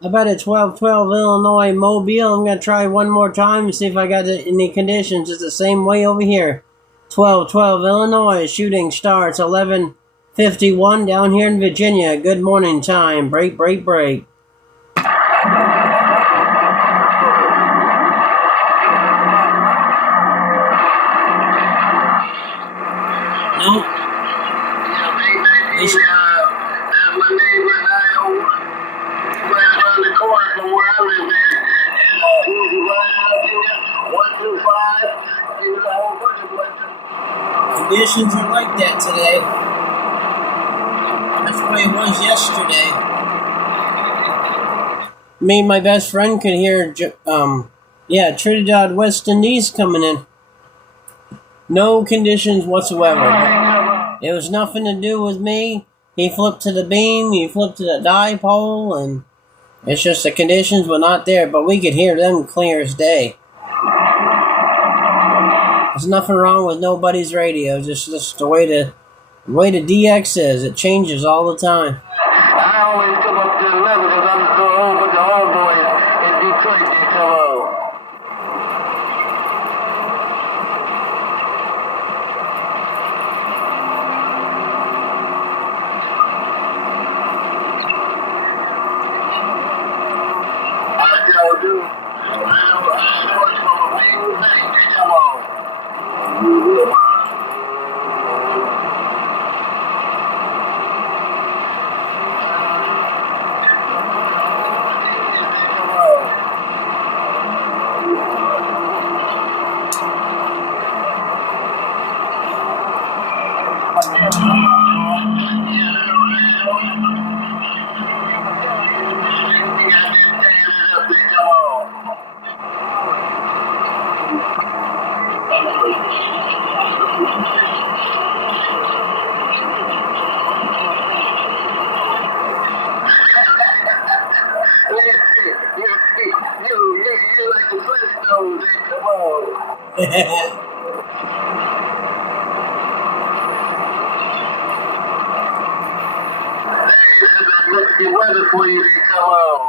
I bet at 1212 Illinois Mobile. I'm going to try one more time and see if I got any conditions. It's the same way over here. 1212 Illinois. Shooting starts 11:51 down here in Virginia. Good morning time. Break, break, break. Nope. Conditions are like that today. That's the way it was yesterday. Me and my best friend could hear, Trinidad West Indies coming in. No conditions whatsoever. It was nothing to do with me. He flipped to the beam, he flipped to the dipole, and it's just the conditions were not there, but we could hear them clear as day. There's nothing wrong with nobody's radio, just the way the DX is. It changes all the time. I always come up to 11 because I'm so old, but the old boys in Detroit, they come on. I still do. I know it's from a real thing, they come on. You like the Flintstones, come on. Hey, there's that Mexican weather for you, come on.